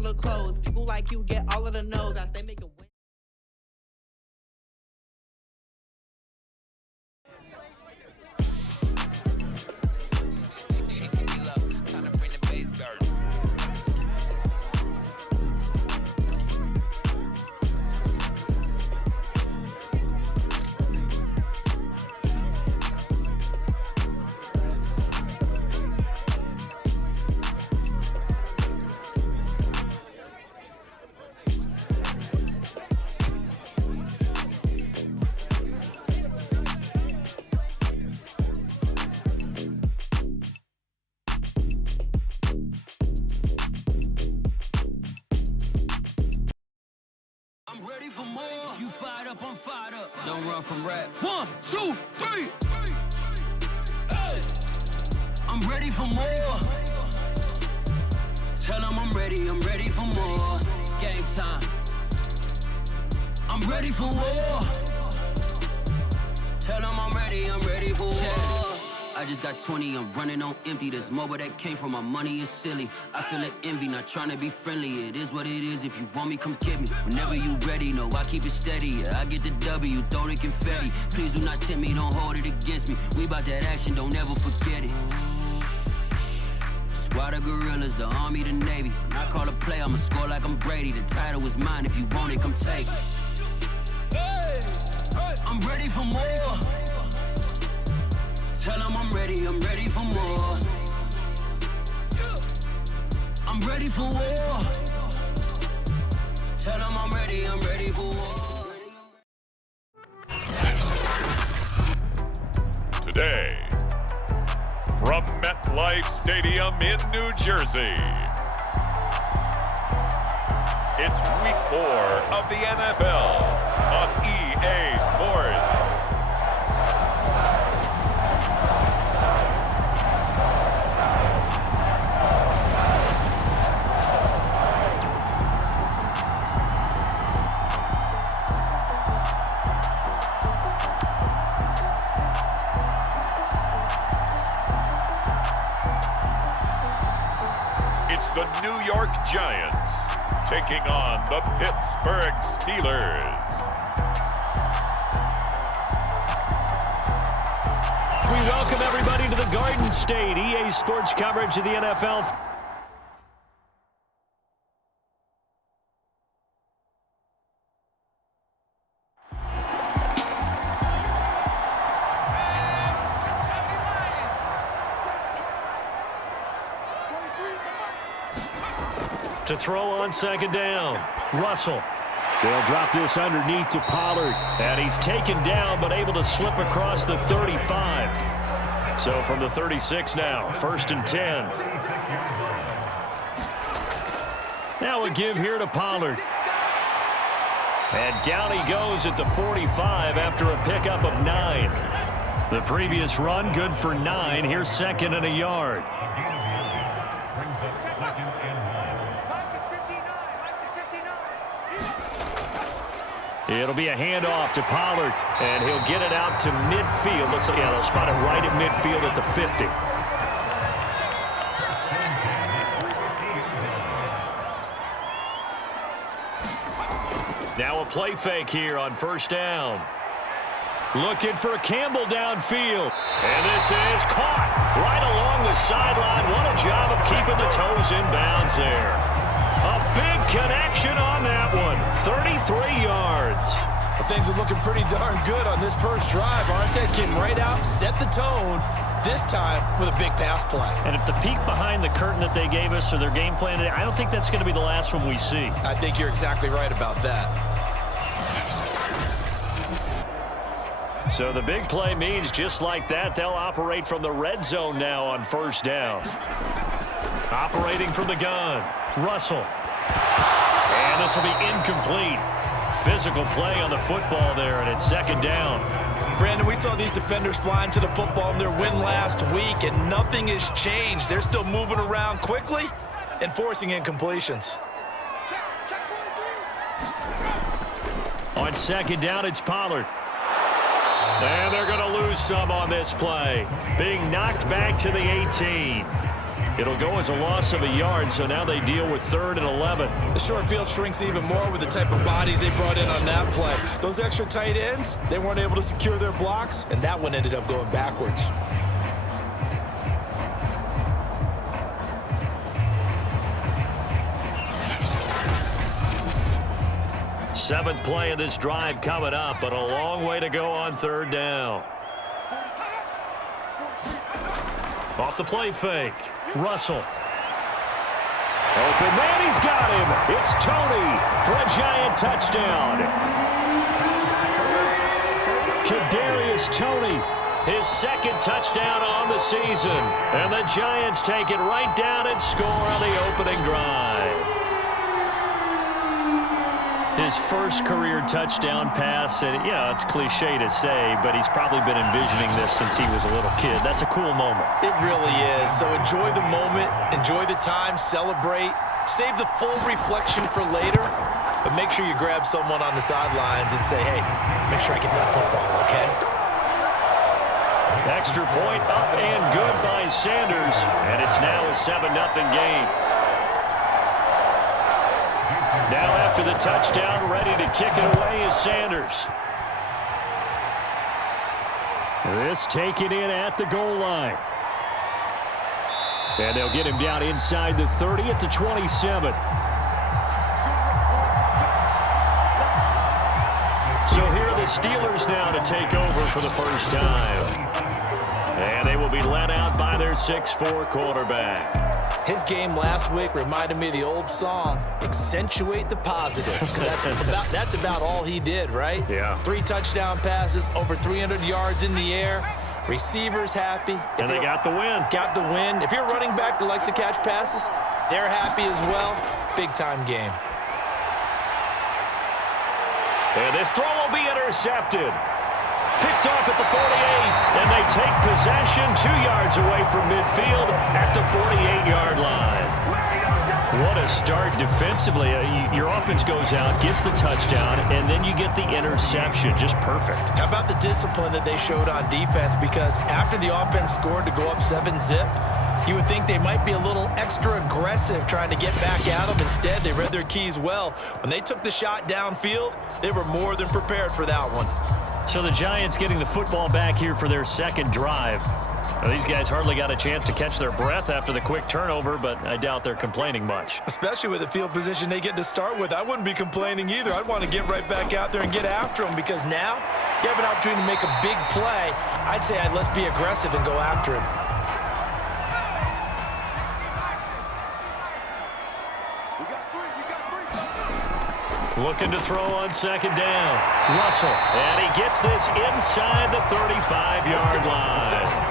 of the clothes. People like you get all of the no's. I stay making win. I'm ready for more. If you fired up, I'm fired up. Don't run from rap. 1, 2, 3. Hey. I'm ready for more. Tell them I'm ready for more. Game time. I'm ready for war. Tell them I'm ready for war. I just got 20, I'm running on empty. This mobile that came from my money is silly. I feel it envy, not trying to be friendly. It is what it is, if you want me, come get me. Whenever you ready, no, I keep it steady. Yeah, I get the W, throw the confetti. Please do not tempt me, don't hold it against me. We about that action, don't ever forget it. Squad of gorillas, the army, the navy. When I call a play, I'ma score like I'm Brady. The title is mine, if you want it, come take it. I'm ready for more. Tell them I'm ready for more. I'm ready for war. Tell them I'm ready for war. Today, from MetLife Stadium in New Jersey, it's Week 4 of the NFL on EA Sports. The New York Giants taking on the Pittsburgh Steelers. We welcome everybody to the Garden State EA Sports coverage of the NFL. To throw on second down, Russell. They'll drop this underneath to Pollard. And he's taken down, but able to slip across the 35. So from the 36 now, 1st and 10. Now a give here to Pollard. And down he goes at the 45 after a pickup of 9. The previous run good for 9. Here's 2nd and a yard. It'll be a handoff to Pollard, and he'll get it out to midfield. Looks like, yeah, they'll spot it right at midfield at the 50. Now a play fake here on 1st down. Looking for Campbell downfield. And this is caught right along the sideline. What a job of keeping the toes in bounds there. A big connection on that one. 33 yards. Well, things are looking pretty darn good on this first drive, aren't they? Came right out, set the tone, this time with a big pass play. And if the peek behind the curtain that they gave us or their game plan today, I don't think that's going to be the last one we see. I think you're exactly right about that. So the big play means just like that, they'll operate from the red zone now on 1st down. Operating from the gun, Russell. And this will be incomplete. Physical play on the football there, and it's 2nd down. Brandon, we saw these defenders flying to the football in their win last week, and nothing has changed. They're still moving around quickly and forcing incompletions. On 2nd down, it's Pollard. And they're going to lose some on this play. Being knocked back to the 18. It'll go as a loss of a yard, so now they deal with 3rd and 11. The short field shrinks even more with the type of bodies they brought in on that play. Those extra tight ends, they weren't able to secure their blocks, and that one ended up going backwards. Seventh play of this drive coming up, but a long way to go on 3rd down. Off the play fake. Russell. Open man, he's got him. It's Tony for a Giant touchdown. Kadarius Toney, his 2nd touchdown on the season. And the Giants take it right down and score on the opening drive. His first career touchdown pass, and yeah, it's cliche to say, but he's probably been envisioning this since he was a little kid. That's a cool moment. It really is. So enjoy the moment, enjoy the time, celebrate, save the full reflection for later, but make sure you grab someone on the sidelines and say, hey, make sure I get that football, okay? Extra point up and good by Sanders, and it's now a 7-0 game. Now after the touchdown, ready to kick it away is Sanders. This taken in at the goal line. And they'll get him down inside the 30 at the 27. So here are the Steelers now to take over for the first time. And they will be led out by their 6'4" quarterback. His game last week reminded me of the old song, Accentuate the Positive, because that's about all he did, right? Yeah. 3 touchdown passes, over 300 yards in the air, receivers happy. And they got the win. Got the win. If you're a running back that likes to catch passes, they're happy as well. Big-time game. And this throw will be intercepted. Picked off at the 48, and they take possession 2 yards away from midfield at the 48-yard line. What a start defensively. Your offense goes out, gets the touchdown, and then you get the interception. Just perfect. How about the discipline that they showed on defense? Because after the offense scored to go up 7-zip, you would think they might be a little extra aggressive trying to get back at them. Instead, they read their keys well. When they took the shot downfield, they were more than prepared for that one. So the Giants getting the football back here for their 2nd drive. Now, these guys hardly got a chance to catch their breath after the quick turnover, but I doubt they're complaining much. Especially with the field position they get to start with. I wouldn't be complaining either. I'd want to get right back out there and get after them, because now you have an opportunity to make a big play. I'd say let's be aggressive and go after him. Looking to throw on 2nd down. Russell, and he gets this inside the 35-yard line.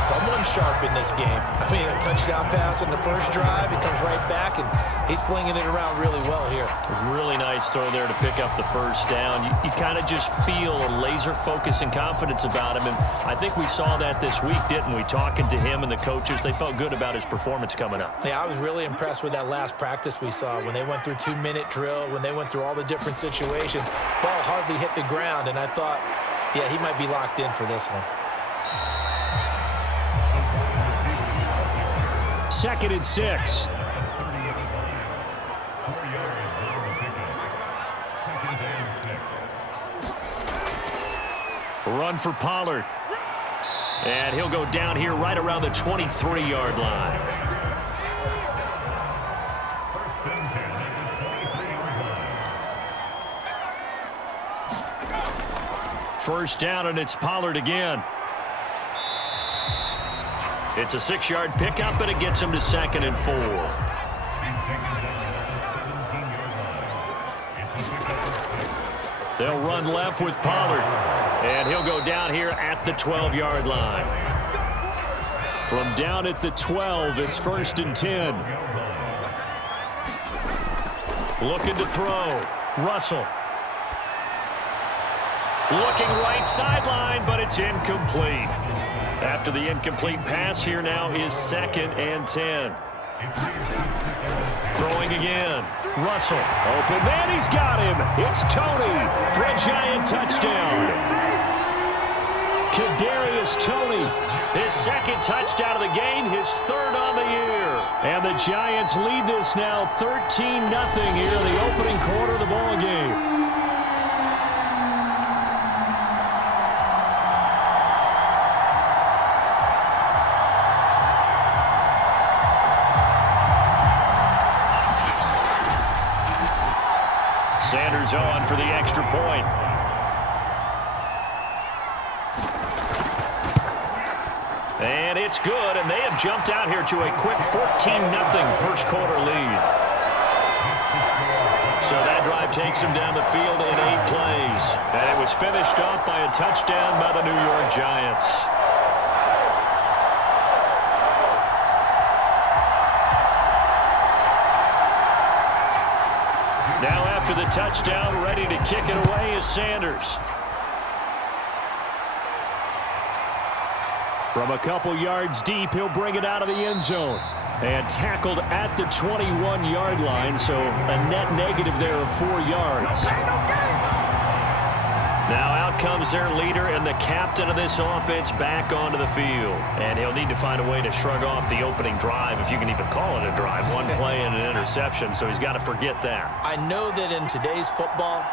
Someone's sharp in this game. I mean, a touchdown pass on the first drive. He comes right back, and he's flinging it around really well here. Really nice throw there to pick up the first down. You kind of just feel a laser focus and confidence about him, and I think we saw that this week, didn't we? Talking to him and the coaches, they felt good about his performance coming up. Yeah, I was really impressed with that last practice we saw when they went through 2-minute drill, when they went through all the different situations. Ball hardly hit the ground, and I thought, yeah, he might be locked in for this one. 2nd and 6. Run for Pollard. And he'll go down here right around the 23-yard line. First down, and it's Pollard again. It's a 6-yard pickup, and it gets him to 2nd and 4. They'll run left with Pollard, and he'll go down here at the 12-yard line. From down at the 12, it's 1st and 10. Looking to throw. Russell. Looking right sideline, but it's incomplete. After the incomplete pass, here now is 2nd and 10. Throwing again. Russell. Open man, he's got him. It's Toney for a Giant touchdown. Kadarius Toney His second touchdown of the game, his third on the year. And the Giants lead this now 13-0 here in the opening quarter of the ball game. Sanders on for the extra point. And it's good, and they have jumped out here to a quick 14-0 first quarter lead. So that drive takes them down the field in 8 plays. And it was finished off by a touchdown by the New York Giants. Now after the touchdown, ready to kick it away is Sanders. From a couple yards deep, he'll bring it out of the end zone. And tackled at the 21-yard line, so a net negative there of 4 yards. Now out comes their leader and the captain of this offense back onto the field. And he'll need to find a way to shrug off the opening drive, if you can even call it a drive. One play and an interception, so he's got to forget that. I know that in today's football,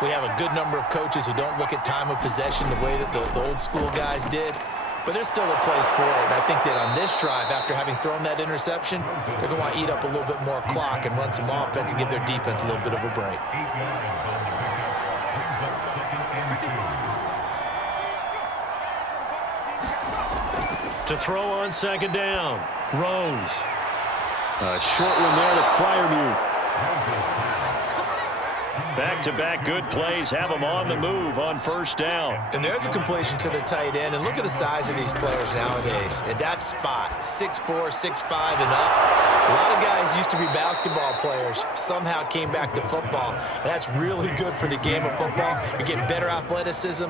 we have a good number of coaches who don't look at time of possession the way that the old school guys did. But there's still a place for it. And I think that on this drive, after having thrown that interception, they're going to want to eat up a little bit more clock and run some offense and give their defense a little bit of a break. To throw on second down, Rose. A short one there to Freiermuth. Back-to-back good plays have them on the move on first down. And there's a completion to the tight end. And look at the size of these players nowadays. At that spot, 6'4", 6'5", and up. A lot of guys used to be basketball players, somehow came back to football. And that's really good for the game of football. You're getting better athleticism,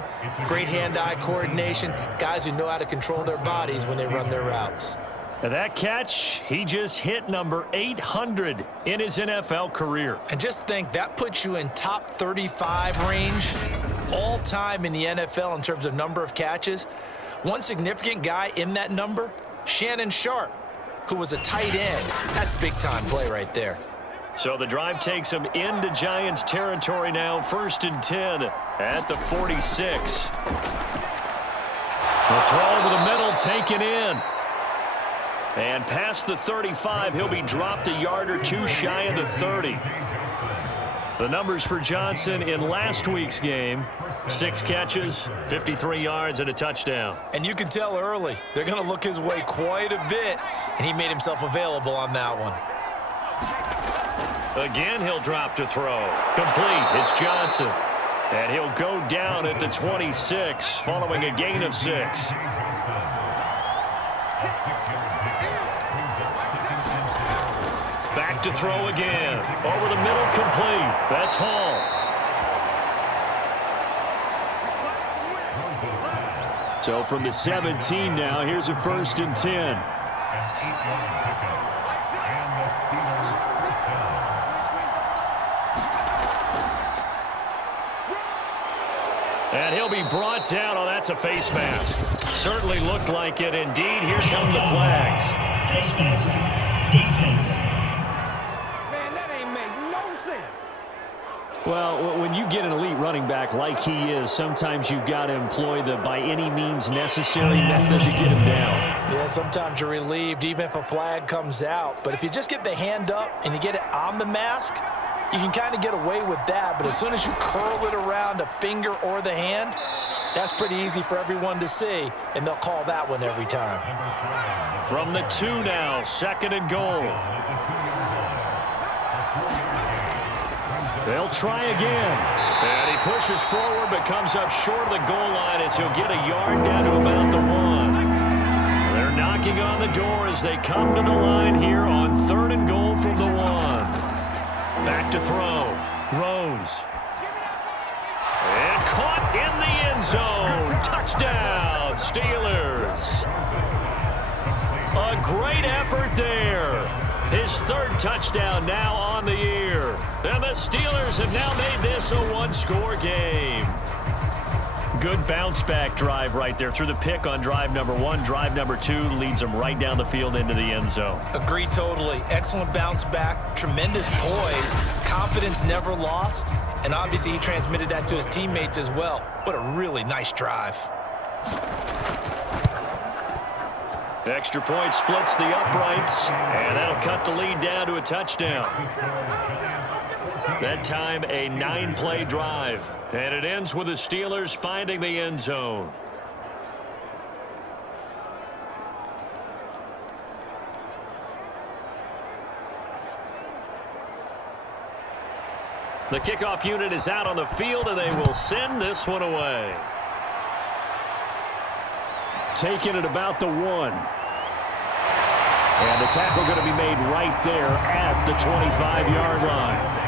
great hand-eye coordination, guys who know how to control their bodies when they run their routes. And that catch, he just hit number 800 in his NFL career. And just think, that puts you in top 35 range all time in the NFL in terms of number of catches. One significant guy in that number, Shannon Sharp, who was a tight end. That's big-time play right there. So the drive takes him into Giants territory now, 1st and 10 at the 46. The throw over the middle, taken in. And past the 35, he'll be dropped a yard or two shy of the 30. The numbers for Johnson in last week's game, 6 catches, 53 yards, and a touchdown. And you can tell early, they're going to look his way quite a bit, and he made himself available on that one. Again, he'll drop to throw. Complete, it's Johnson. And he'll go down at the 26, following a gain of 6. Back to throw again. Over the middle, complete. That's Hall. So from the 17 now, here's a 1st and 10. And he'll be brought down. Oh, that's a face mask. Certainly looked like it. Indeed, here come the flags. Face mask. Defense. Well, when you get an elite running back like he is, sometimes you've got to employ the by any means necessary method to get him down. Yeah, sometimes you're relieved even if a flag comes out. But if you just get the hand up and you get it on the mask, you can kind of get away with that. But as soon as you curl it around a finger or the hand, that's pretty easy for everyone to see, and they'll call that one every time. From the 2 now, 2nd and goal. They'll try again. And he pushes forward but comes up short of the goal line as he'll get a yard down to about the 1. They're knocking on the door as they come to the line here on 3rd and goal from the 1. Back to throw. Rose. And caught in the end zone. Touchdown, Steelers. A great effort there. His 3rd touchdown now on the year. And the Steelers have now made this a 1-score game. Good bounce-back drive right there through the pick on drive number 1. Drive number 2 leads them right down the field into the end zone. Agree totally. Excellent bounce back, tremendous poise, confidence never lost, and obviously he transmitted that to his teammates as well. What a really nice drive. Extra point splits the uprights, and that'll cut the lead down to a touchdown. That time, a 9-play drive. And it ends with the Steelers finding the end zone. The kickoff unit is out on the field, and they will send this one away. Taking it about the 1. And the tackle going to be made right there at the 25-yard line.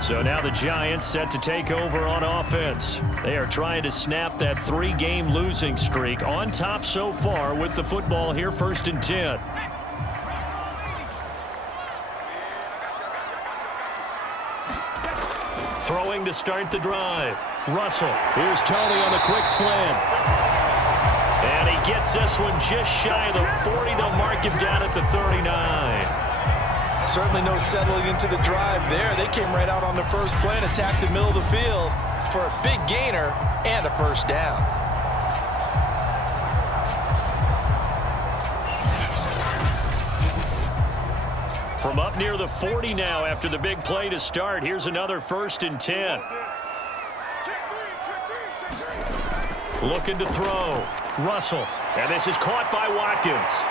So now the Giants set to take over on offense. They are trying to snap that 3-game losing streak, on top so far with the football here, 1st and 10. Throwing to start the drive. Russell. Here's Tony on the quick slant. And he gets this one just shy of the 40. They'll mark him down at the 39. Certainly no settling into the drive there. They came right out on the first play and attacked the middle of the field for a big gainer and a first down. From up near the 40 now after the big play to start, here's another 1st and 10. Looking to throw. Russell. And this is caught by Watkins.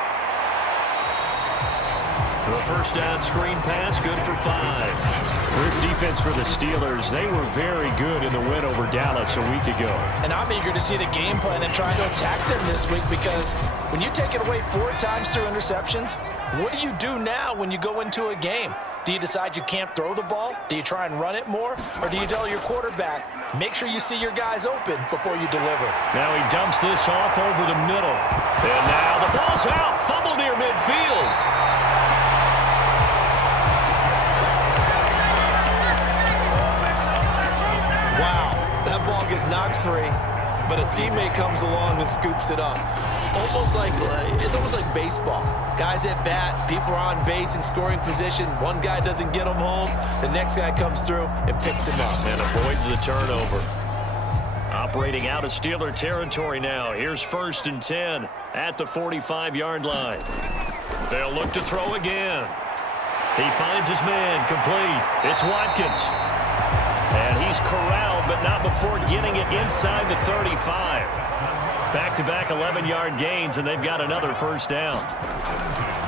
The first down screen pass, good for 5. This defense for the Steelers, they were very good in the win over Dallas a week ago. And I'm eager to see the game plan and try to attack them this week, because when you take it away 4 times through interceptions, what do you do now when you go into a game? Do you decide you can't throw the ball? Do you try and run it more? Or do you tell your quarterback, make sure you see your guys open before you deliver? Now he dumps this off over the middle. And now the ball's out. Fumble near midfield. Wow, that ball gets knocked free, but a teammate comes along and scoops it up. It's almost like baseball. Guys at bat, people are on base in scoring position. One guy doesn't get him home. The next guy comes through and picks him up. And avoids the turnover. Operating out of Steeler territory now. Here's 1st and 10 at the 45-yard line. They'll look to throw again. He finds his man, complete. It's Watkins. And he's corralled, but not before getting it inside the 35. Back-to-back 11-yard gains, and they've got another first down.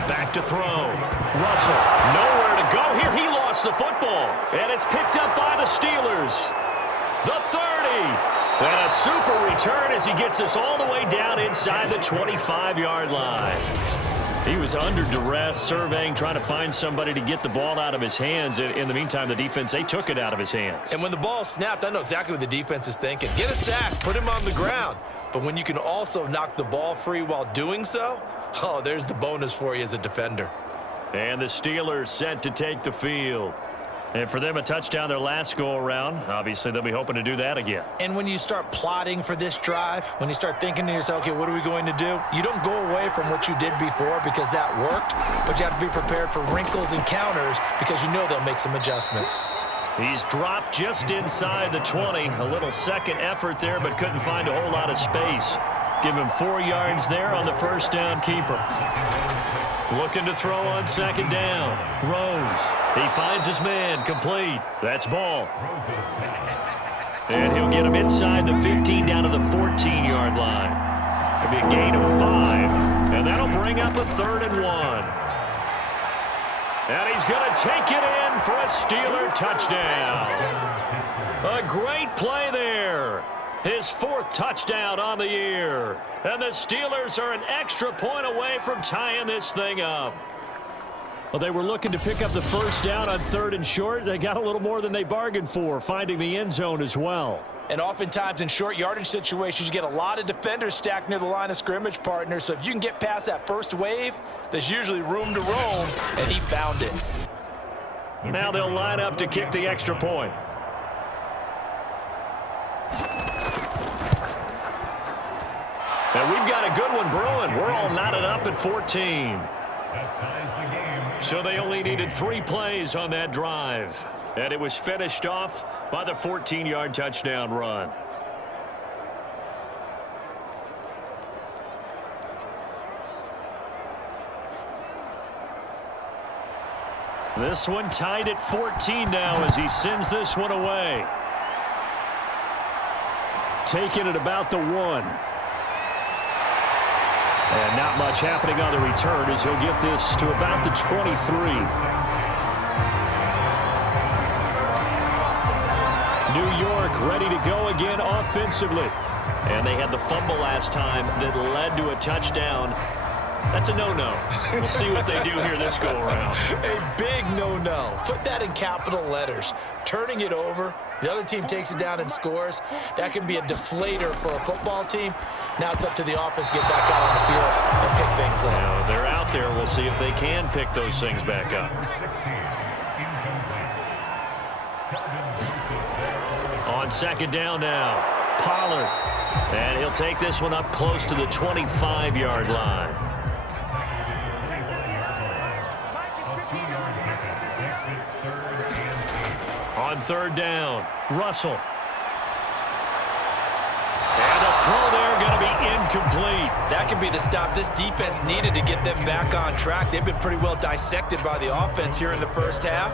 Back to throw. Russell, nowhere to go here. He lost the football, and it's picked up by the Steelers. The 30. And a super return as he gets us all the way down inside the 25-yard line. He was under duress, surveying, trying to find somebody to get the ball out of his hands. In the meantime, the defense, they took it out of his hands. And when the ball snapped, I know exactly what the defense is thinking. Get a sack, put him on the ground. But when you can also knock the ball free while doing so, oh, there's the bonus for you as a defender. And the Steelers set to take the field. And for them, a touchdown their last go-around. Obviously, they'll be hoping to do that again. And when you start plotting for this drive, when you start thinking to yourself, okay, what are we going to do? You don't go away from what you did before because that worked, but you have to be prepared for wrinkles and counters because you know they'll make some adjustments. He's dropped just inside the 20. A little second effort there, but couldn't find a whole lot of space. Give him 4 yards there on the first down keeper. Looking to throw on second down. Rose. He finds his man, complete. That's ball. And he'll get him inside the 15 down to the 14-yard line. It'll be a gain of 5. And that'll bring up a 3rd and 1. And he's going to take it in for a Steeler touchdown. A great play there. His 4th touchdown on the year. And the Steelers are an extra point away from tying this thing up. Well, they were looking to pick up the first down on 3rd and short. They got a little more than they bargained for, finding the end zone as well. And oftentimes in short yardage situations, you get a lot of defenders stacked near the line of scrimmage, partner. So if you can get past that first wave, there's usually room to roam, and he found it. Now they'll line up to kick the extra point. And we've got a good one brewing. We're all knotted up at 14. So they only needed 3 plays on that drive. And it was finished off by the 14-yard touchdown run. This one tied at 14 now as he sends this one away. Taking it about the 1. And not much happening on the return as he'll get this to about the 23. New York ready to go again offensively. And they had the fumble last time that led to a touchdown. That's a no-no. We'll see what they do here this go-around. A big no-no. Put that in capital letters. Turning it over, the other team takes it down and scores. That can be a deflator for a football team. Now it's up to the offense to get back out on the field and pick things up. Now, they're out there. We'll see if they can pick those things back up. On second down now, Pollard. And he'll take this one up close to the 25-yard line. On third down, Russell. And a throw there going to be incomplete. That could be the stop this defense needed to get them back on track. They've been pretty well dissected by the offense here in the first half.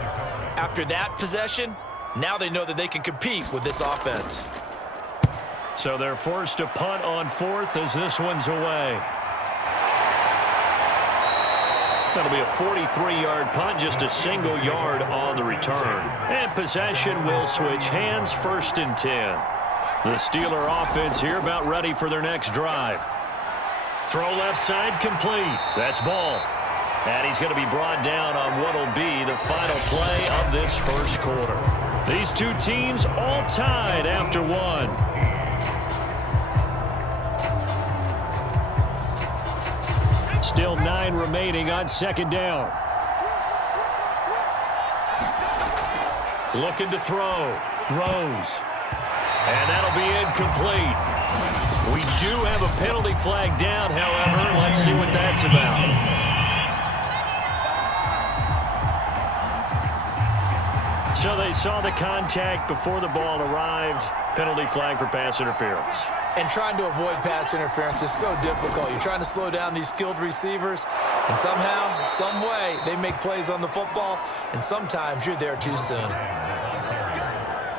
After that possession, now they know that they can compete with this offense. So they're forced to punt on 4th as this one's away. That'll be a 43-yard punt, just a single yard on the return. And possession will switch hands, 1st and 10. The Steeler offense here about ready for their next drive. Throw left side complete. That's Ball. And he's going to be brought down on what will be the final play of this first quarter. These two teams all tied after 1. Still 9 remaining on second down. Looking to throw. Rose. And that'll be incomplete. We do have a penalty flag down, however. Let's see what that's about. So they saw the contact before the ball arrived. Penalty flag for pass interference. And trying to avoid pass interference is so difficult. You're trying to slow down these skilled receivers, and somehow, some way, they make plays on the football, and sometimes you're there too soon.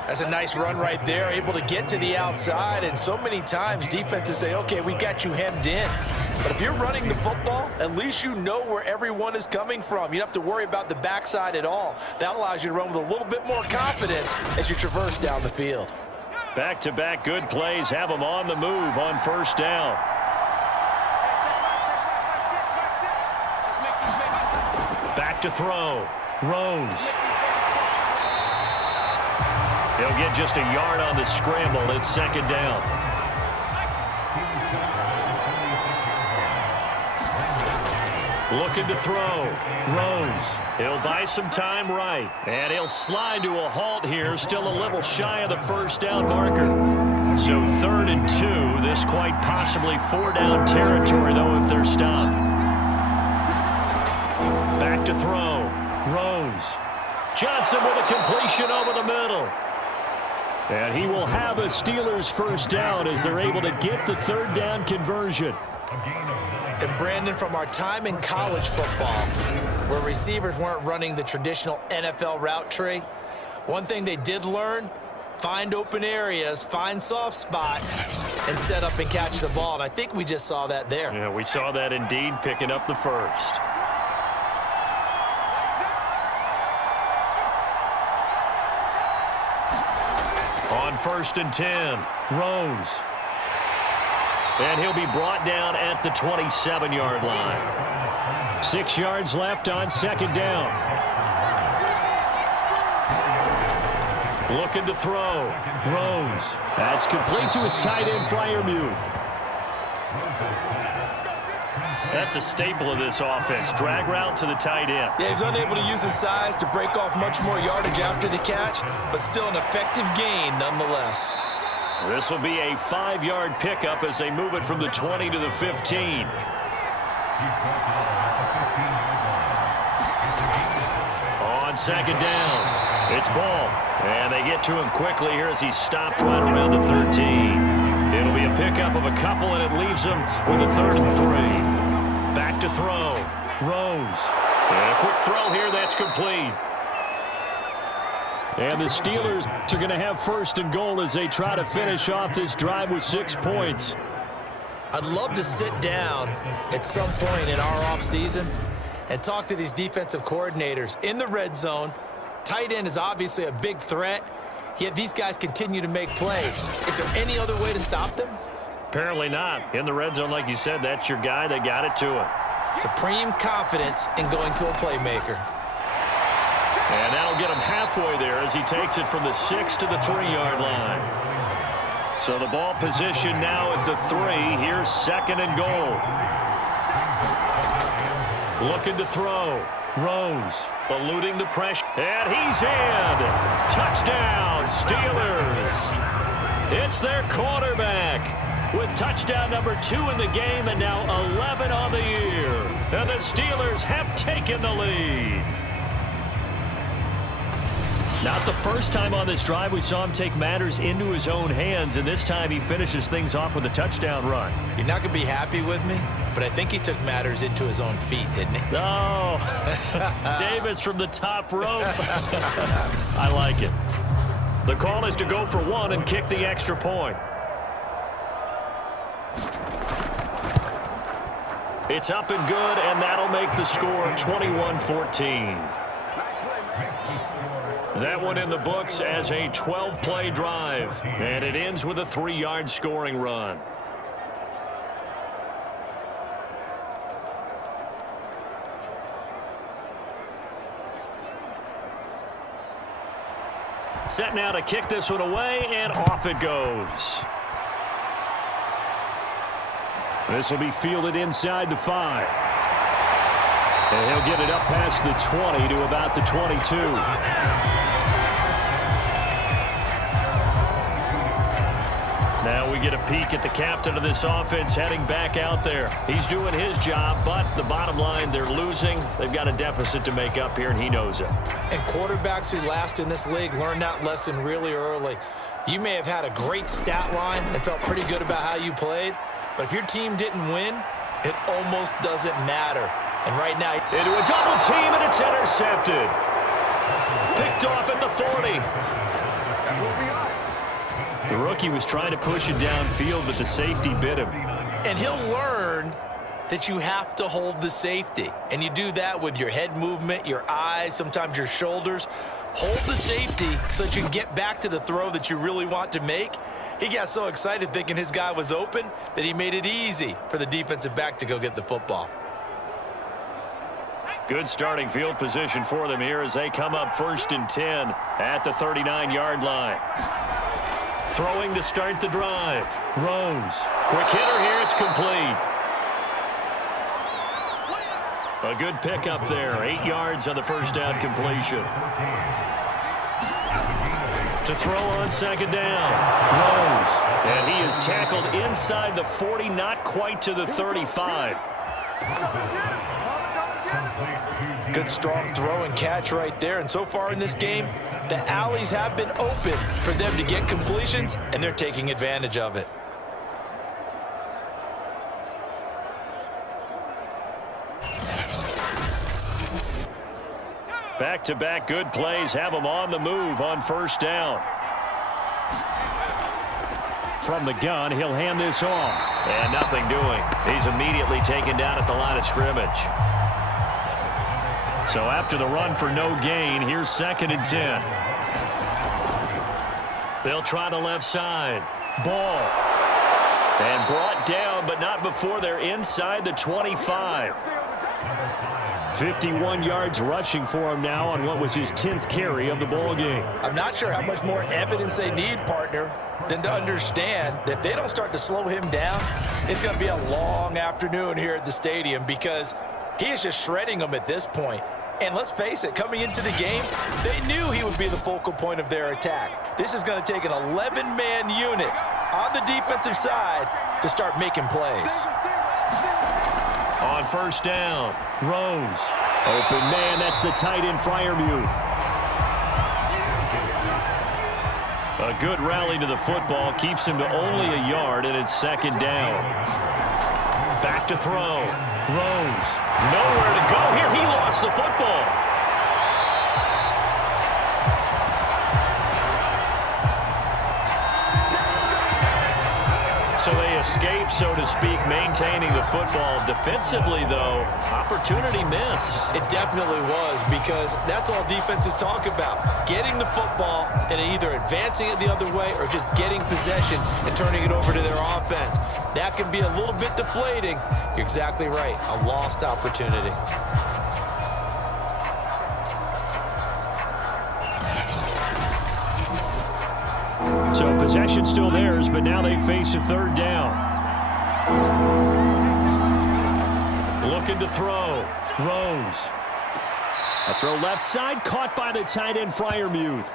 That's a nice run right there, able to get to the outside, and so many times defenses say, okay, we got you hemmed in. But if you're running the football, at least you know where everyone is coming from. You don't have to worry about the backside at all. That allows you to run with a little bit more confidence as you traverse down the field. Back-to-back good plays have them on the move on first down. Back to throw. Rose. He'll get just a yard on the scramble. It's second down. Looking to throw. Rose. He'll buy some time right. And he'll slide to a halt here. Still a little shy of the first down marker. So 3rd and 2. This quite possibly 4-down territory, though, if they're stopped. Back to throw. Rose. Johnson with a completion over the middle. And he will have a Steelers first down as they're able to get the 3rd down conversion. And Brandon, from our time in college football, where receivers weren't running the traditional NFL route tree, one thing they did learn, find open areas, find soft spots, and set up and catch the ball. And I think we just saw that there. Yeah, we saw that indeed, picking up the first. On 1st and 10, Rose. And he'll be brought down at the 27-yard line. 6 yards left on second down. Looking to throw. Rose. That's complete to his tight end, Freiermuth. That's a staple of this offense. Drag route to the tight end. Yeah, he's unable to use his size to break off much more yardage after the catch, but still an effective gain nonetheless. This will be a 5-yard pickup as they move it from the 20 to the 15. On second down, it's Ball. And they get to him quickly here as he's stopped right around the 13. It'll be a pickup of a couple, and it leaves him with a 3rd and 3. Back to throw. Rose. And a quick throw here that's complete. And the Steelers are going to have 1st and goal as they try to finish off this drive with 6 points. I'd love to sit down at some point in our offseason and talk to these defensive coordinators in the red zone. Tight end is obviously a big threat, yet these guys continue to make plays. Is there any other way to stop them? Apparently not. In the red zone, like you said, that's your guy. They got it to him. Supreme confidence in going to a playmaker. And that'll get him halfway there as he takes it from the 6 to the 3-yard line. So the ball position now at the 3. Here's 2nd and goal. Looking to throw. Rose eluding the pressure. And he's in. Touchdown, Steelers. It's their quarterback with touchdown number 2 in the game and now 11 on the year. And the Steelers have taken the lead. Not the first time on this drive we saw him take matters into his own hands, and this time he finishes things off with a touchdown run. You're not going to be happy with me, but I think he took matters into his own feet, didn't he? Oh, Davis from the top rope. I like it. The call is to go for 1 and kick the extra point. It's up and good, and that'll make the score 21-14. That one in the books as a 12-play drive, and it ends with a 3-yard scoring run. Set now to kick this one away, and off it goes. This will be fielded inside the 5. And he'll get it up past the 20 to about the 22. Now we get a peek at the captain of this offense heading back out there. He's doing his job, but the bottom line, they're losing. They've got a deficit to make up here, and he knows it. And quarterbacks who last in this league learn that lesson really early. You may have had a great stat line and felt pretty good about how you played, but if your team didn't win, it almost doesn't matter. And right now, into a double team, and it's intercepted. Picked off at the 40. The rookie was trying to push it downfield, but the safety bit him. And he'll learn that you have to hold the safety. And you do that with your head movement, your eyes, sometimes your shoulders. Hold the safety so that you can get back to the throw that you really want to make. He got so excited thinking his guy was open that he made it easy for the defensive back to go get the football. Good starting field position for them here as they come up 1st and 10 at the 39-yard line. Throwing to start the drive. Rose. Quick hitter here. It's complete. A good pickup there. 8 yards on the first down completion. To throw on second down. Rose. And he is tackled inside the 40, not quite to the 35. Good strong throw and catch right there. And so far in this game, the alleys have been open for them to get completions, and they're taking advantage of it. Back-to-back good plays have them on the move on first down. From the gun, he'll hand this off. And nothing doing. He's immediately taken down at the line of scrimmage. So after the run for no gain, here's 2nd and 10. They'll try the left side. Ball. And brought down, but not before they're inside the 25. 51 yards rushing for him now on what was his 10th carry of the ball game. I'm not sure how much more evidence they need, partner, than to understand that if they don't start to slow him down, it's going to be a long afternoon here at the stadium because he is just shredding them at this point. And let's face it, coming into the game, they knew he would be the focal point of their attack. This is going to take an 11-man unit on the defensive side to start making plays. On first down, Rose. Open man, that's the tight end, Freiermuth. A good rally to the football keeps him to only a yard, and it's second down. Back to throw. Rose. Nowhere to go here. He lost the football. So they escape, so to speak, maintaining the football. Defensively, though, opportunity miss. It definitely was, because that's all defenses talk about. Getting the football and either advancing it the other way or just getting possession and turning it over to their offense. That can be a little bit deflating. You're exactly right. A lost opportunity. So possession still theirs, but now they face a third down. Looking to throw. Rose. A throw left side, caught by the tight end, Freiermuth.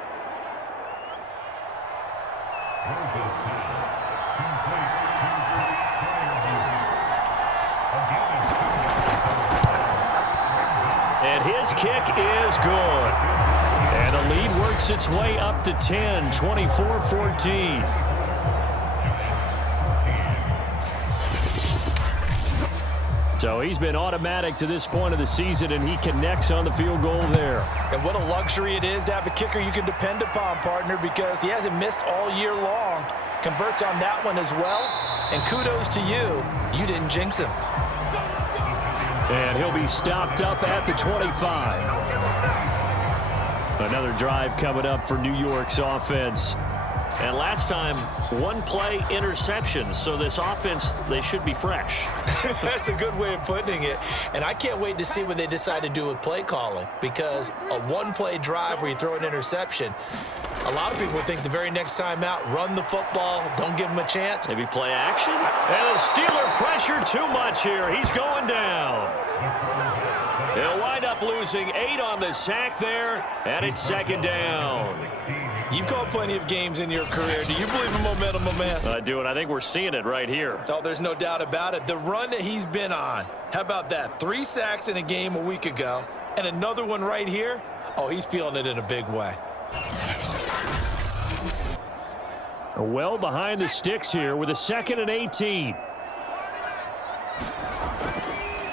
And his kick is good. And the lead works its way up to 10, 24-14. So he's been automatic to this point of the season, and he connects on the field goal there. And what a luxury it is to have a kicker you can depend upon, partner, because he hasn't missed all year long. Converts on that one as well. And kudos to you. You didn't jinx him. And he'll be stopped up at the 25. Another drive coming up for New York's offense. And last time, one play interception. So this offense, they should be fresh. That's a good way of putting it. And I can't wait to see what they decide to do with play calling, because a one-play drive where you throw an interception, a lot of people think the very next time out, run the football, don't give them a chance. Maybe play action. And the Steeler pressure too much here. He's going down. They'll wind up losing 8 on the sack there, and it's second down. You've called plenty of games in your career. Do you believe in momentum, my man? I do, and I think we're seeing it right here. Oh, there's no doubt about it. The run that he's been on, how about that? 3 sacks in a game a week ago, and another one right here. Oh, he's feeling it in a big way. Well behind the sticks here with a 2nd and 18.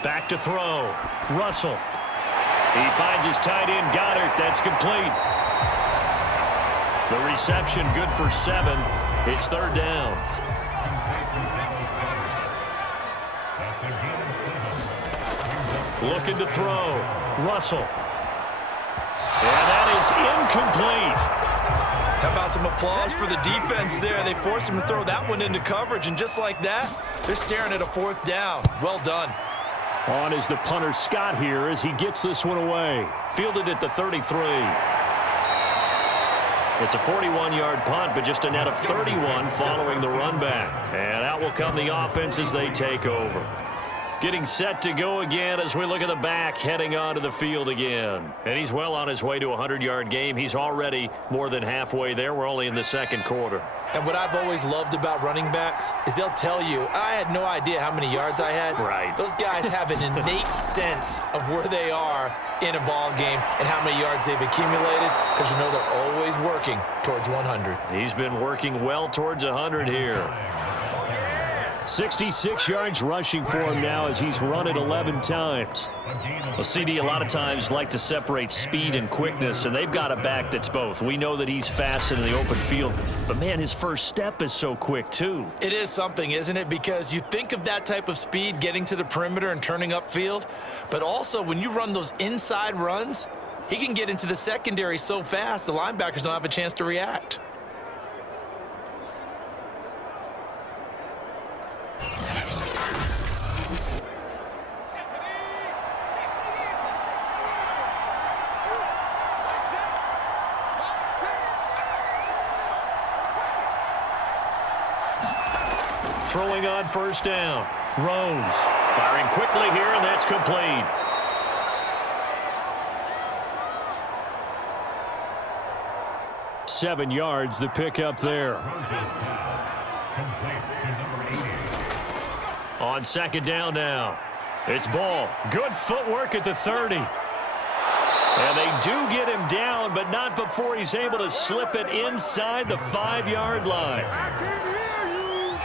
Back to throw. Russell. He finds his tight end, Goddard. That's complete. The reception good for 7. It's third down. Looking to throw. Russell. And that is incomplete. How about some applause for the defense there? They forced him to throw that one into coverage, and just like that, they're staring at a 4th down. Well done. On is the punter, Scott, here as he gets this one away. Fielded at the 33. It's a 41-yard punt, but just a net of 31 following the run back. And out will come the offense as they take over. Getting set to go again as we look at the back, heading onto the field again. And he's well on his way to a 100-yard game. He's already more than halfway there. We're only in the second quarter. And what I've always loved about running backs is they'll tell you, I had no idea how many yards I had. Right. Those guys have an innate sense of where they are in a ball game and how many yards they've accumulated, because you know they're always working towards 100. He's been working well towards 100 here. 66 yards rushing for him now as he's run it 11 times. Well, CD, a lot of times like to separate speed and quickness, and they've got a back that's both. We know that he's fast in the open field, but, man, his first step is so quick, too. It is something, isn't it? Because you think of that type of speed getting to the perimeter and turning upfield, but also when you run those inside runs, he can get into the secondary so fast the linebackers don't have a chance to react. Throwing on first down. Rose firing quickly here, and that's complete. 7 yards the pick up there. On second down now. It's Ball. Good footwork at the 30. And they do get him down, but not before he's able to slip it inside the 5-yard line.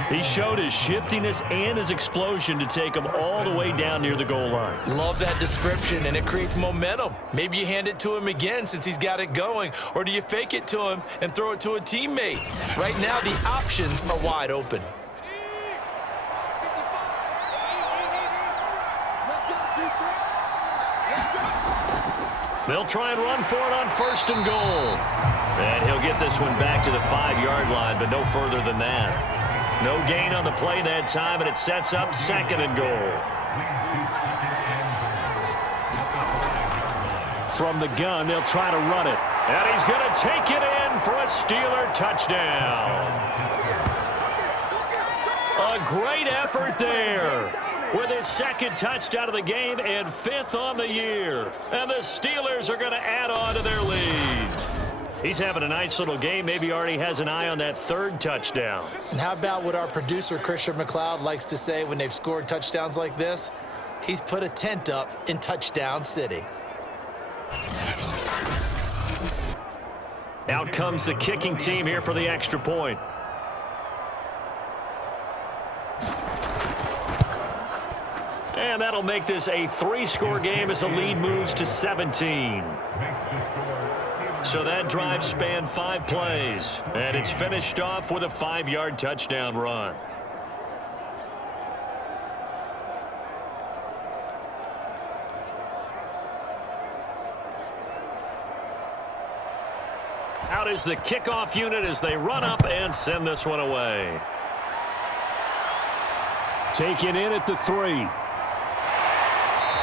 He showed his shiftiness and his explosion to take him all the way down near the goal line. Love that description, and it creates momentum. Maybe you hand it to him again since he's got it going, or do you fake it to him and throw it to a teammate? Right now, the options are wide open. They'll try and run for it on first and goal. And he'll get this one back to the 5-yard line, but no further than that. No gain on the play that time, and it sets up second and goal. From the gun, they'll try to run it. And he's going to take it in for a Steeler touchdown. A great effort there, with his second touchdown of the game and 5th on the year. And the Steelers are going to add on to their lead. He's having a nice little game. Maybe already has an eye on that 3rd touchdown. And how about what our producer, Christian McLeod, likes to say when they've scored touchdowns like this? He's put a tent up in Touchdown City. Out comes the kicking team here for the extra point. And that'll make this a 3-score game as the lead moves to 17. So that drive spanned 5 plays, and it's finished off with a 5-yard touchdown run. Out is the kickoff unit as they run up and send this one away. Taken in at the 3.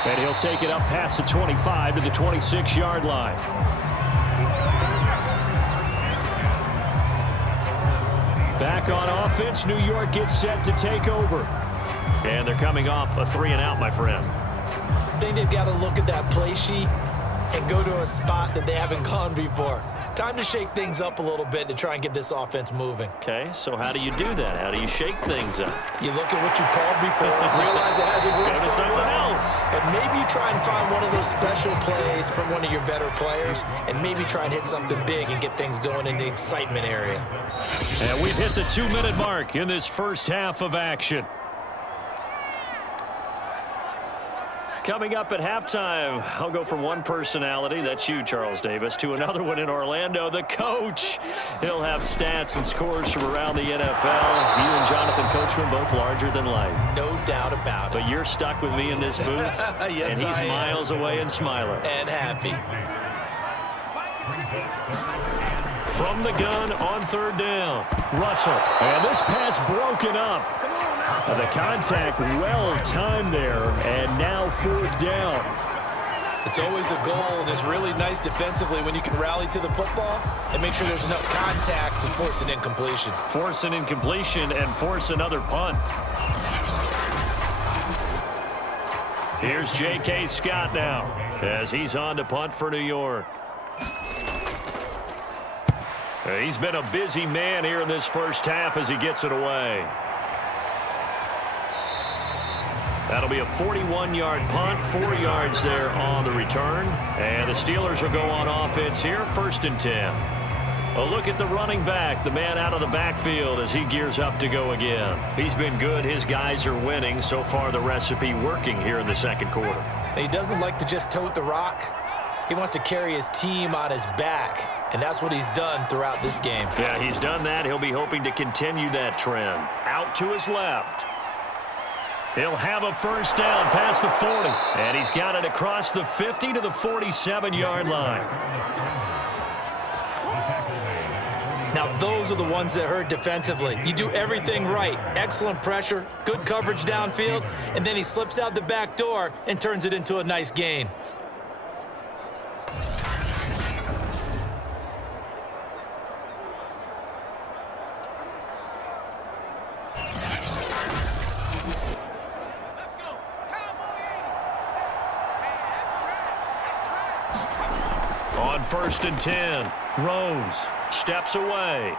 And he'll take it up past the 25 to the 26-yard line. Back on offense, New York gets set to take over. And they're coming off a 3-and-out, my friend. I think they've got to look at that play sheet and go to a spot that they haven't gone before. Time to shake things up a little bit to try and get this offense moving. Okay, so how do you do that? How do you shake things up? You look at what you've called before, realize it hasn't worked Go to something else. and maybe you try and find one of those special plays from one of your better players, and maybe try and hit something big and get things going in the excitement area. And we've hit the 2-minute mark in this first half of action. Coming up at halftime, I'll go from one personality, that's you, Charles Davis, to another one in Orlando, the coach. He'll have stats and scores from around the NFL. You and Jonathan Coachman both larger than life. No doubt about it. But you're stuck with me in this booth, Yes, and he's I am. miles away and smiling. And happy. From the gun on 3rd down, Russell. And this pass broken up. The contact well timed there, and now 4th down. It's always a goal, and it's really nice defensively when you can rally to the football and make sure there's enough contact to force an incompletion. Force an incompletion and force another punt. Here's J.K. Scott now as he's on to punt for New York. He's been a busy man here in this first half as he gets it away. That'll be a 41-yard punt, 4 yards there on the return. And the Steelers will go on offense here, 1st and 10. A look at the running back, the man out of the backfield as he gears up to go again. He's been good. His guys are winning. So far, the recipe working here in the second quarter. He doesn't like to just tote the rock. He wants to carry his team on his back, and that's what he's done throughout this game. Yeah, he's done that. He'll be hoping to continue that trend. Out to his left. He'll have a first down past the 40. And he's got it across the 50 to the 47-yard line. Now, those are the ones that hurt defensively. You do everything right. Excellent pressure, good coverage downfield, and then he slips out the back door and turns it into a nice gain. On 1st and 10, Rose. steps away.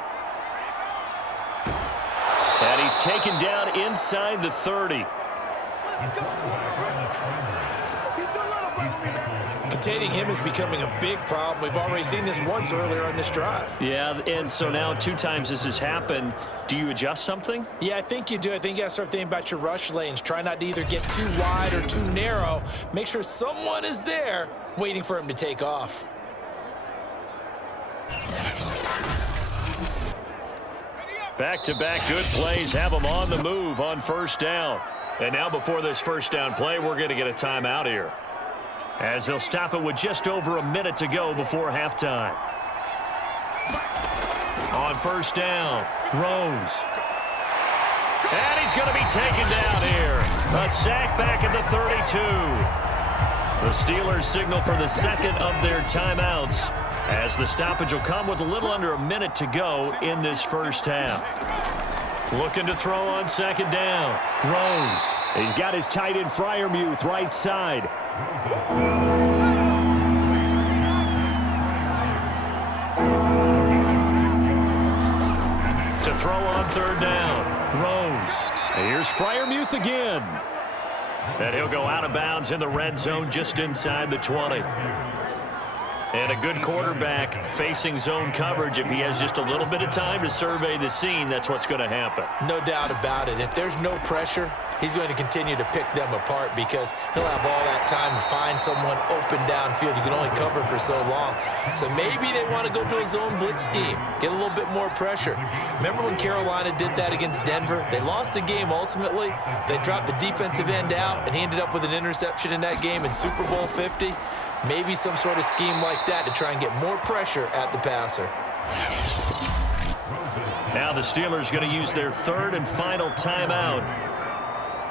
And he's taken down inside the 30. Containing him is becoming a big problem. We've already seen this once earlier on this drive. Yeah, and so now 2 times this has happened. Do you adjust something? Yeah, I think you do. I think you got to start thinking about your rush lanes. Try not to either get too wide or too narrow. Make sure someone is there waiting for him to take off. Back-to-back good plays have them on the move on first down. And now before this first down play, we're going to get a timeout here, as they'll stop it with just over a minute to go before halftime. On first down, Rose. And he's going to be taken down here. A sack back at the 32. The Steelers signal for the second of their timeouts, as the stoppage will come with a little under a minute to go in this first half. Looking to throw on second down. Rose. He's got his tight end Freiermuth right side. To throw on third down. Rose. Here's Freiermuth again. And he'll go out of bounds in the red zone just inside the 20. And a good quarterback facing zone coverage. If he has just a little bit of time to survey the scene, that's what's going to happen. No doubt about it. If there's no pressure, he's going to continue to pick them apart because he'll have all that time to find someone open downfield. You can only cover for so long. So maybe they want to go to a zone blitz scheme, get a little bit more pressure. Remember when Carolina did that against Denver? They lost the game ultimately. They dropped the defensive end out, and he ended up with an interception in that game in Super Bowl 50. Maybe some sort of scheme like that to try and get more pressure at the passer. Now the Steelers going to use their third and final timeout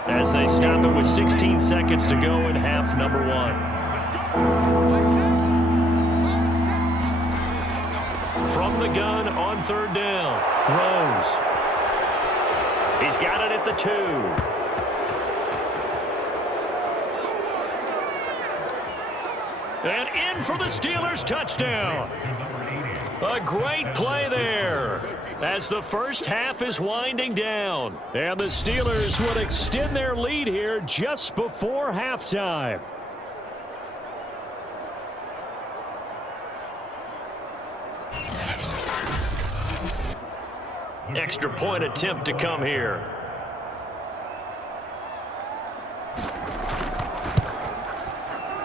as they stop it with 16 seconds to go in half number 1. From the gun on third down, Rose. He's got it at the 2. And in for the Steelers touchdown. A great play there as the first half is winding down. And the Steelers would extend their lead here just before halftime. Extra point attempt to come here.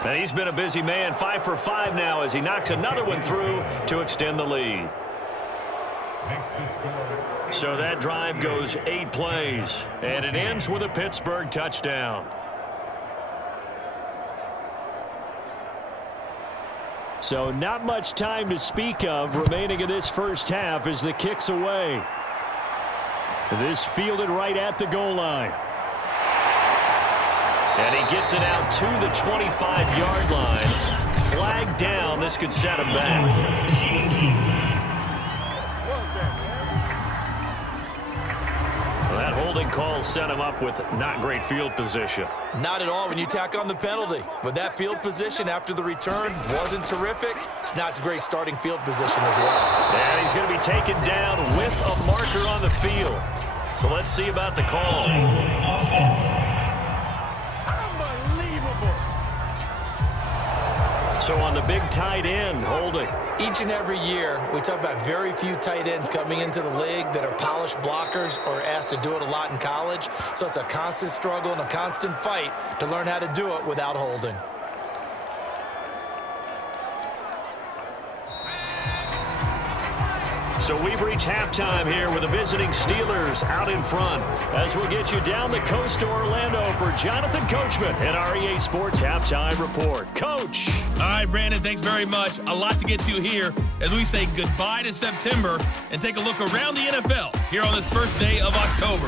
And he's been a busy man, 5 for 5 now as he knocks another one through to extend the lead. So that drive goes 8 plays, and it ends with a Pittsburgh touchdown. So not much time to speak of remaining in this first half as the kick's away. This fielded right at the goal line. And he gets it out to the 25-yard line. Flag down. This could set him back. Well, that holding call set him up with not great field position. Not at all when you tack on the penalty. But that field position after the return wasn't terrific. It's not a great starting field position as well. And he's going to be taken down with a marker on the field. So let's see about the call. Offense. So on the big tight end, holding. Each and every year, we talk about very few tight ends coming into the league that are polished blockers or asked to do it a lot in college. So it's a constant struggle and a constant fight to learn how to do it without holding. So we've reached halftime here with the visiting Steelers out in front, as we'll get you down the coast to Orlando for Jonathan Coachman and our EA Sports Halftime Report. Coach. All right, Brandon, thanks very much. A lot to get to here as we say goodbye to September and take a look around the NFL here on this first day of October.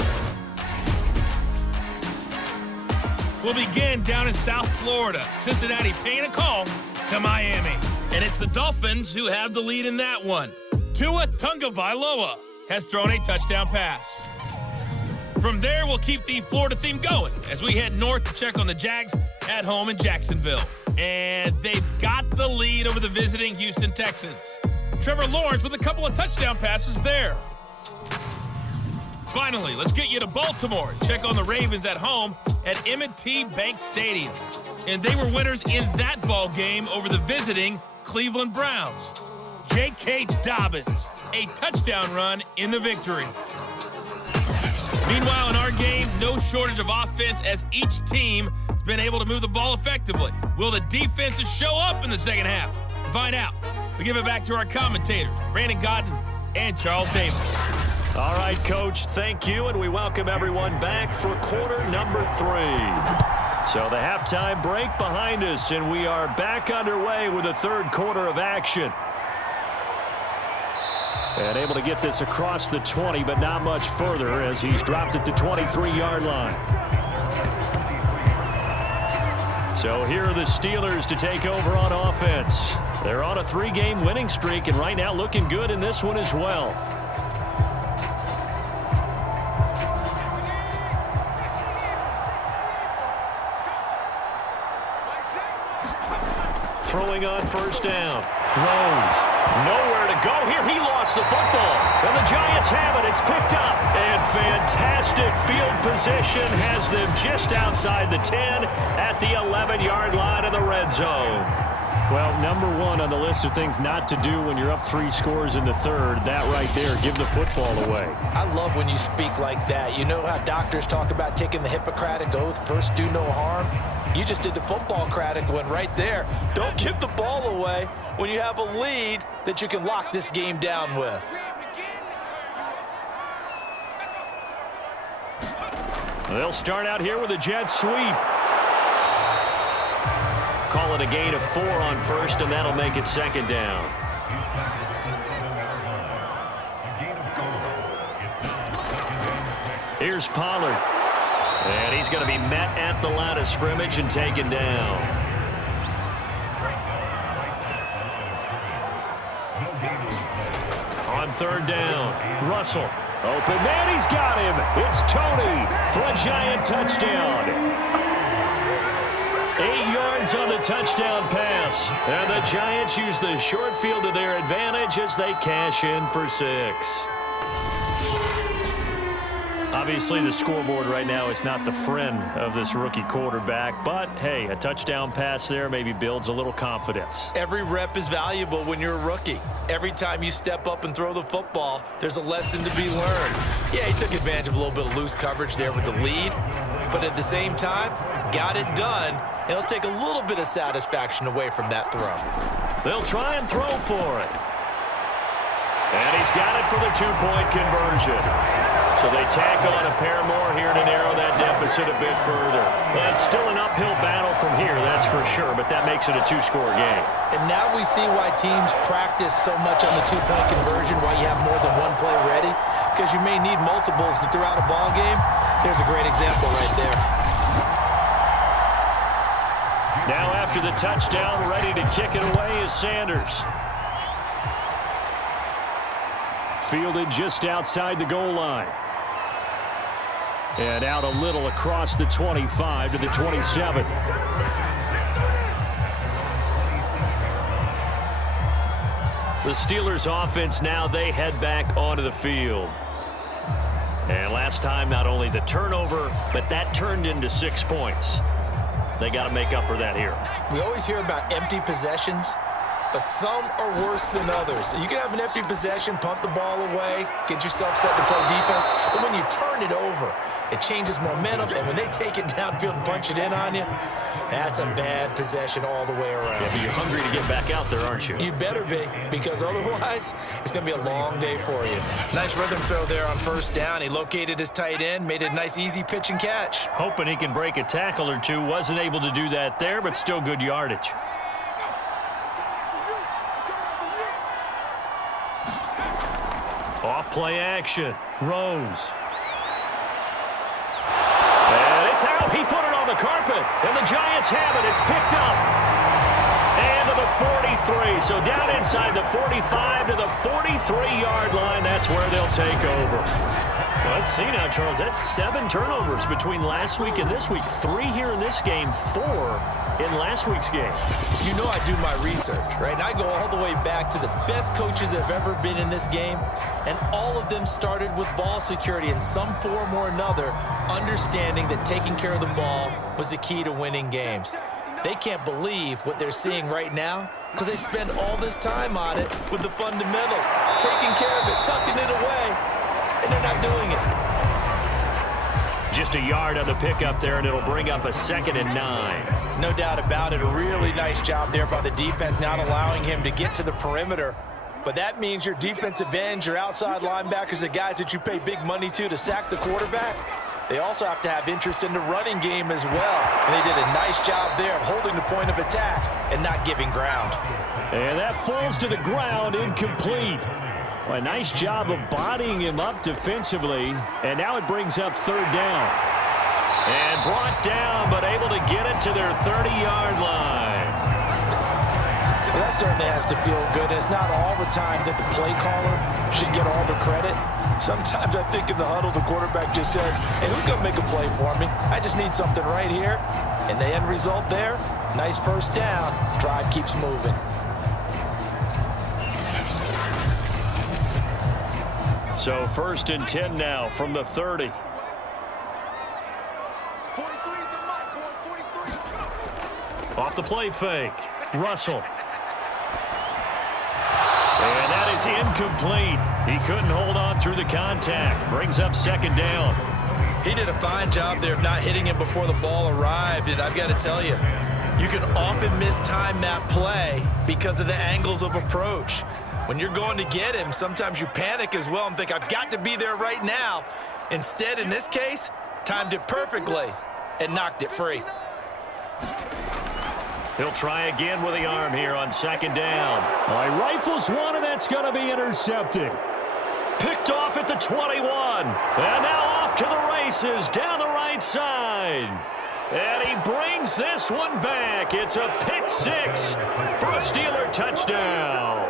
We'll begin down in South Florida. Cincinnati paying a call to Miami. And it's the Dolphins who have the lead in that one. Tua Tagovailoa has thrown a touchdown pass. From there, we'll keep the Florida theme going as we head north to check on the Jags at home in Jacksonville. And they've got the lead over the visiting Houston Texans. Trevor Lawrence with a couple of touchdown passes there. Finally, let's get you to Baltimore. Check on the Ravens at home at M&T Bank Stadium. And they were winners in that ball game over the visiting Cleveland Browns. J.K. Dobbins, a touchdown run in the victory. Meanwhile, in our game, no shortage of offense as each team has been able to move the ball effectively. Will the defenses show up in the second half? To find out, we give it back to our commentators, Brandon Godden and Charles Davis. All right, Coach, thank you, and we welcome everyone back for quarter number 3. So the halftime break behind us, and we are back underway with the third quarter of action. And able to get this across the 20, but not much further as he's dropped it to 23-yard line. So here are the Steelers to take over on offense. They're on a 3-game winning streak, and right now looking good in this one as well. Throwing on first down. Rose. Nowhere to go here. He lost the football. And the Giants have it. It's picked up. And fantastic field position has them just outside the 10 at the 11-yard line of the red zone. Well, number 1 on the list of things not to do when you're up 3 scores in the third. That right there, give the football away. I love when you speak like that. You know how doctors talk about taking the Hippocratic Oath, first do no harm? You just did the football-cratic one right there. Don't give the ball away when you have a lead that you can lock this game down with. They'll start out here with a jet sweep. Call it a gain of 4 on first, and that'll make it second down. Here's Pollard. And he's going to be met at the line of scrimmage and taken down. On third down, Russell. Open man, he's got him. It's Tony for a Giant touchdown. 8 yards on the touchdown pass. And the Giants use the short field to their advantage as they cash in for 6. Obviously, the scoreboard right now is not the friend of this rookie quarterback, but hey, a touchdown pass there maybe builds a little confidence. Every rep is valuable when you're a rookie. Every time you step up and throw the football, there's a lesson to be learned. Yeah, he took advantage of a little bit of loose coverage there with the lead, but at the same time, got it done. It'll take a little bit of satisfaction away from that throw. They'll try and throw for it. And he's got it for the 2-point conversion. So they tack on a pair more here to narrow that deficit a bit further. Well, it's still an uphill battle from here, that's for sure, but that makes it a 2-score game. And now we see why teams practice so much on the 2-point conversion, why you have more than one play ready, because you may need multiples to throw out a ball game. Here's a great example right there. Now after the touchdown, ready to kick it away is Sanders. Fielded just outside the goal line. And out a little across the 25 to the 27. The Steelers offense now, they head back onto the field. And last time, not only the turnover, but that turned into 6 points. They got to make up for that here. We always hear about empty possessions, but some are worse than others. You can have an empty possession, pump the ball away, get yourself set to play defense, but when you turn it over, it changes momentum, and when they take it downfield and punch it in on you, that's a bad possession all the way around. Yeah, but you're hungry to get back out there, aren't you? You better be, because otherwise, it's going to be a long day for you. Nice rhythm throw there on first down. He located his tight end, made it a nice, easy pitch and catch. Hoping he can break a tackle or two. Wasn't able to do that there, but still good yardage. Off play action. Rose. And it's out. He put it on the carpet. And the Giants have it. It's picked up. And to the 43. So down inside the 45 to the 43-yard line. That's where they'll take over. Let's see now, Charles. That's 7 turnovers between last week and this week. 3 here in this game, 4 in last week's game. You know I do my research, right? And I go all the way back to the best coaches that have ever been in this game, and all of them started with ball security in some form or another, understanding that taking care of the ball was the key to winning games. They can't believe what they're seeing right now because they spend all this time on it with the fundamentals, taking care of it, tucking it away, and they're not doing it. Just a yard on the pickup there, and it'll bring up a 2nd and 9. No doubt about it. A really nice job there by the defense, not allowing him to get to the perimeter. But that means your defensive ends, your outside linebackers, the guys that you pay big money to sack the quarterback, they also have to have interest in the running game as well. And they did a nice job there of holding the point of attack and not giving ground. And that falls to the ground, incomplete. A nice job of bodying him up defensively. And now it brings up 3rd down. And brought down, but able to get it to their 30-yard line. Well, that certainly has to feel good. And it's not all the time that the play caller should get all the credit. Sometimes I think in the huddle, the quarterback just says, hey, who's going to make a play for me? I just need something right here. And the end result there, nice 1st down. Drive keeps moving. So 1st and 10 now from the 30. Off the play fake. Russell. And that is incomplete. He couldn't hold on through the contact. Brings up 2nd down. He did a fine job there of not hitting him before the ball arrived. And I've got to tell you, you can often mistime that play because of the angles of approach. When you're going to get him, sometimes you panic as well and think, I've got to be there right now. Instead, in this case, timed it perfectly and knocked it free. He'll try again with the arm here on 2nd down. He rifles one, and that's going to be intercepted. Picked off at the 21. And now off to the races down the right side. And he brings this one back. It's a pick 6 for a Steeler touchdown.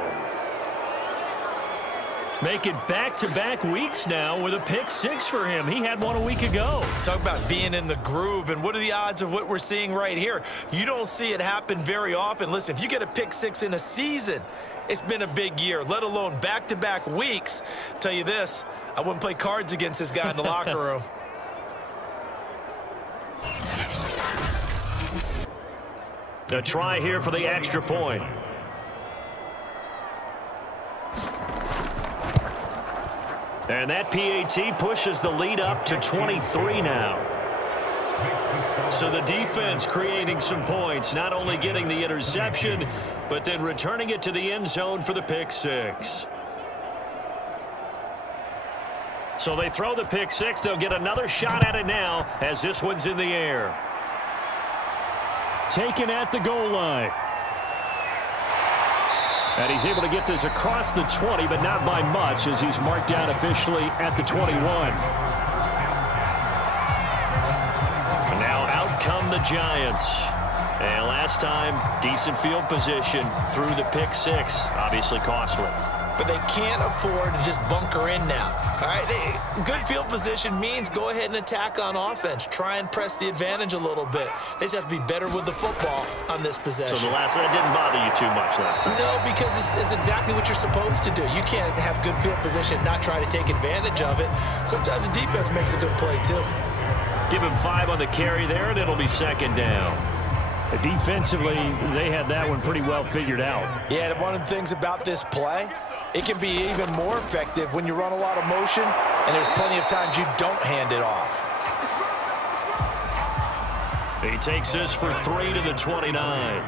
Making back-to-back weeks now with a pick 6 for him. He had one a week ago. Talk about being in the groove, and what are the odds of what we're seeing right here? You don't see it happen very often. Listen, if you get a pick 6 in a season, it's been a big year, let alone back-to-back weeks. I'll tell you this, I wouldn't play cards against this guy in the locker room. A try here for the extra point. And that PAT pushes the lead up to 23 now. So the defense creating some points, not only getting the interception, but then returning it to the end zone for the pick 6. So they throw the pick 6. They'll get another shot at it now as this one's in the air. Taken at the goal line. And he's able to get this across the 20, but not by much as he's marked down officially at the 21. And now out come the Giants. And last time, decent field position through the pick 6. Obviously costly. But they can't afford to just bunker in now. All right, good field position means go ahead and attack on offense. Try and press the advantage a little bit. They just have to be better with the football on this possession. So the last one didn't bother you too much last time? No, because it's exactly what you're supposed to do. You can't have good field position and not try to take advantage of it. Sometimes the defense makes a good play too. Give him 5 on the carry there, and it'll be 2nd down. Defensively, they had that one pretty well figured out. Yeah, and one of the things about this play, it can be even more effective when you run a lot of motion and there's plenty of times you don't hand it off. He takes this for 3 to the 29.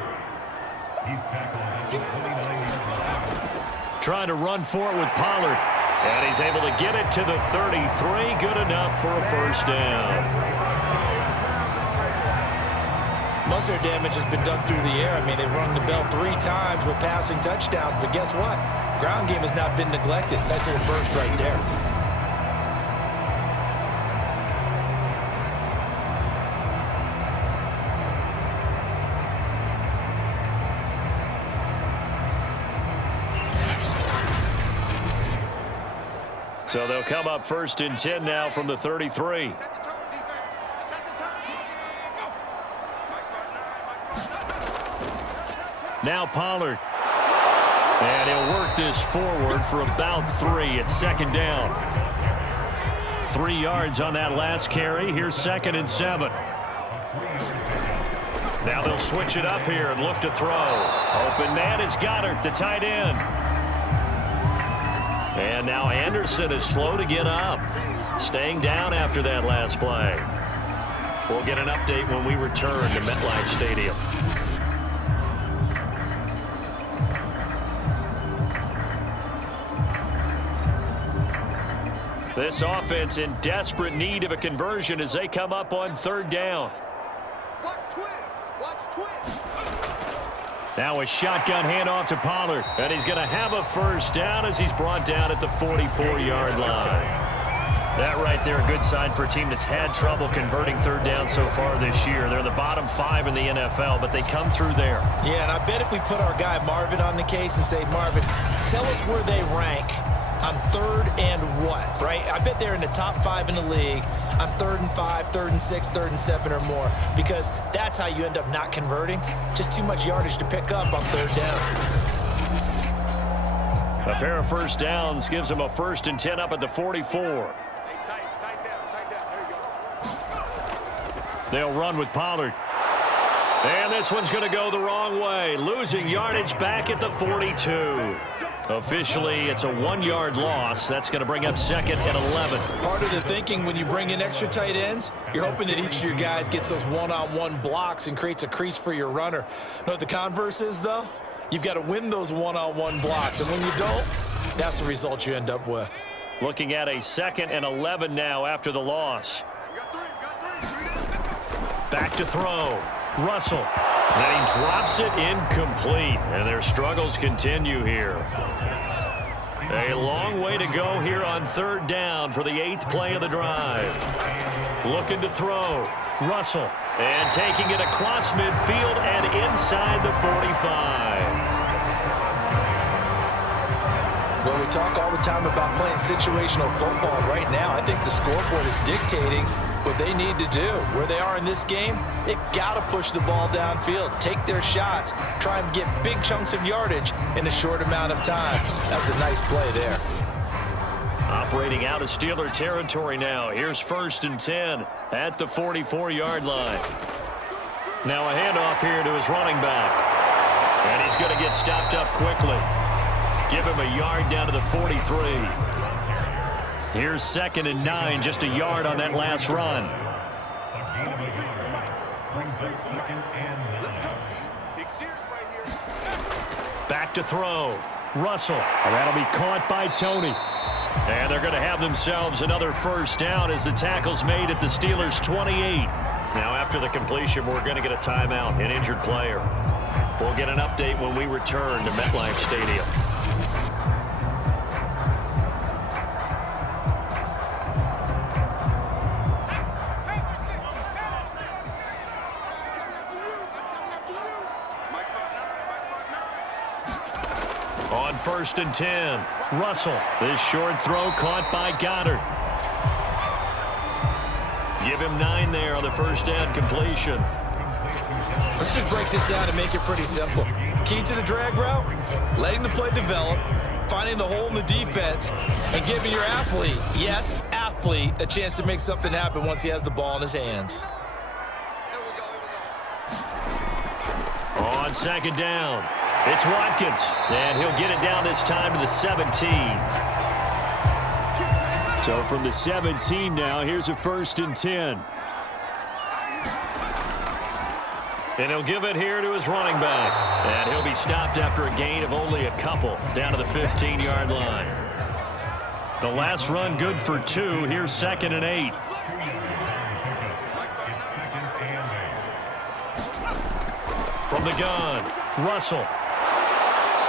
Trying to run for it with Pollard. And he's able to get it to the 33. Good enough for a 1st down. Most of their damage has been done through the air. I mean, they've rung the bell 3 times with passing touchdowns, but guess what? Ground game has not been neglected. Nice little burst right there. So they'll come up 1st and 10 now from the 33. Now Pollard. And he'll work this forward for about 3 at 2nd down. 3 yards on that last carry. Here's 2nd and 7. Now they'll switch it up here and look to throw. Open man is Goddard, the tight end. And now Anderson is slow to get up. Staying down after that last play. We'll get an update when we return to MetLife Stadium. This offense in desperate need of a conversion as they come up on 3rd down. Watch twist. Now a shotgun handoff to Pollard. And he's going to have a 1st down as he's brought down at the 44-yard line. That right there, a good sign for a team that's had trouble converting 3rd down so far this year. They're the bottom 5 in the NFL, but they come through there. Yeah, and I bet if we put our guy Marvin on the case and say, Marvin, tell us where they rank on 3rd and what, right? I bet they're in the top 5 in the league on 3rd and 5, 3rd and 6, 3rd and 7 or more, because that's how you end up not converting. Just too much yardage to pick up on 3rd down. A pair of 1st downs gives them a 1st and 10 up at the 44. They'll run with Pollard. And this one's going to go the wrong way, losing yardage back at the 42. Officially, it's a 1-yard loss. That's going to bring up 2nd and 11. Part of the thinking when you bring in extra tight ends, you're hoping that each of your guys gets those one-on-one blocks and creates a crease for your runner. You know what the converse is, though? You've got to win those one-on-one blocks, and when you don't, that's the result you end up with. Looking at a 2nd and 11 now after the loss. Back to throw. Russell. Then he drops it incomplete, and their struggles continue here. A long way to go here on 3rd down for the 8th play of the drive. Looking to throw. Russell. And taking it across midfield and inside the 45. Well, we talk all the time about playing situational football. Right now, I think the scoreboard is dictating what they need to do. Where they are in this game, they've got to push the ball downfield, take their shots, try and get big chunks of yardage in a short amount of time. That was a nice play there. Operating out of Steeler territory now. Here's 1st and 10 at the 44-yard line. Now a handoff here to his running back. And he's going to get stopped up quickly. Give him a yard down to the 43. Here's 2nd and 9, just a yard on that last run. Back to throw. Russell. And that'll be caught by Tony. And they're going to have themselves another 1st down as the tackle's made at the Steelers' 28. Now after the completion, we're going to get a timeout, an injured player. We'll get an update when we return to MetLife Stadium. On 1st and 10, Russell. This short throw caught by Goddard. Give him 9 there on the 1st down completion. Let's just break this down and make it pretty simple. Key to the drag route, letting the play develop, finding the hole in the defense, and giving your athlete, yes, athlete, a chance to make something happen once he has the ball in his hands. On 2nd down, it's Watkins, and he'll get it down this time to the 17. So from the 17 now, here's a 1st and 10. And he'll give it here to his running back. And he'll be stopped after a gain of only a couple down to the 15-yard line. The last run good for 2. Here's 2nd and 8. From the gun, Russell.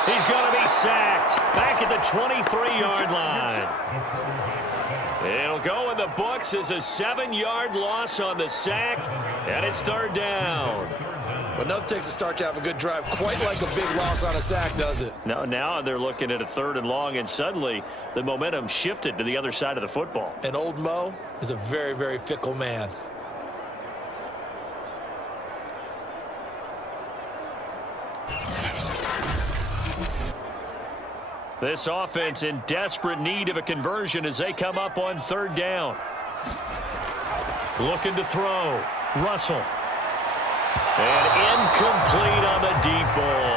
He's going to be sacked back at the 23-yard line. It'll go in the books as a 7-yard loss on the sack, and it's 3rd down. But nothing takes a start to have a good drive, quite like a big loss on a sack, does it? Now they're looking at a 3rd and long, and suddenly the momentum shifted to the other side of the football. And old Mo is a very, very fickle man. This offense in desperate need of a conversion as they come up on 3rd down. Looking to throw. Russell. And incomplete on the deep ball.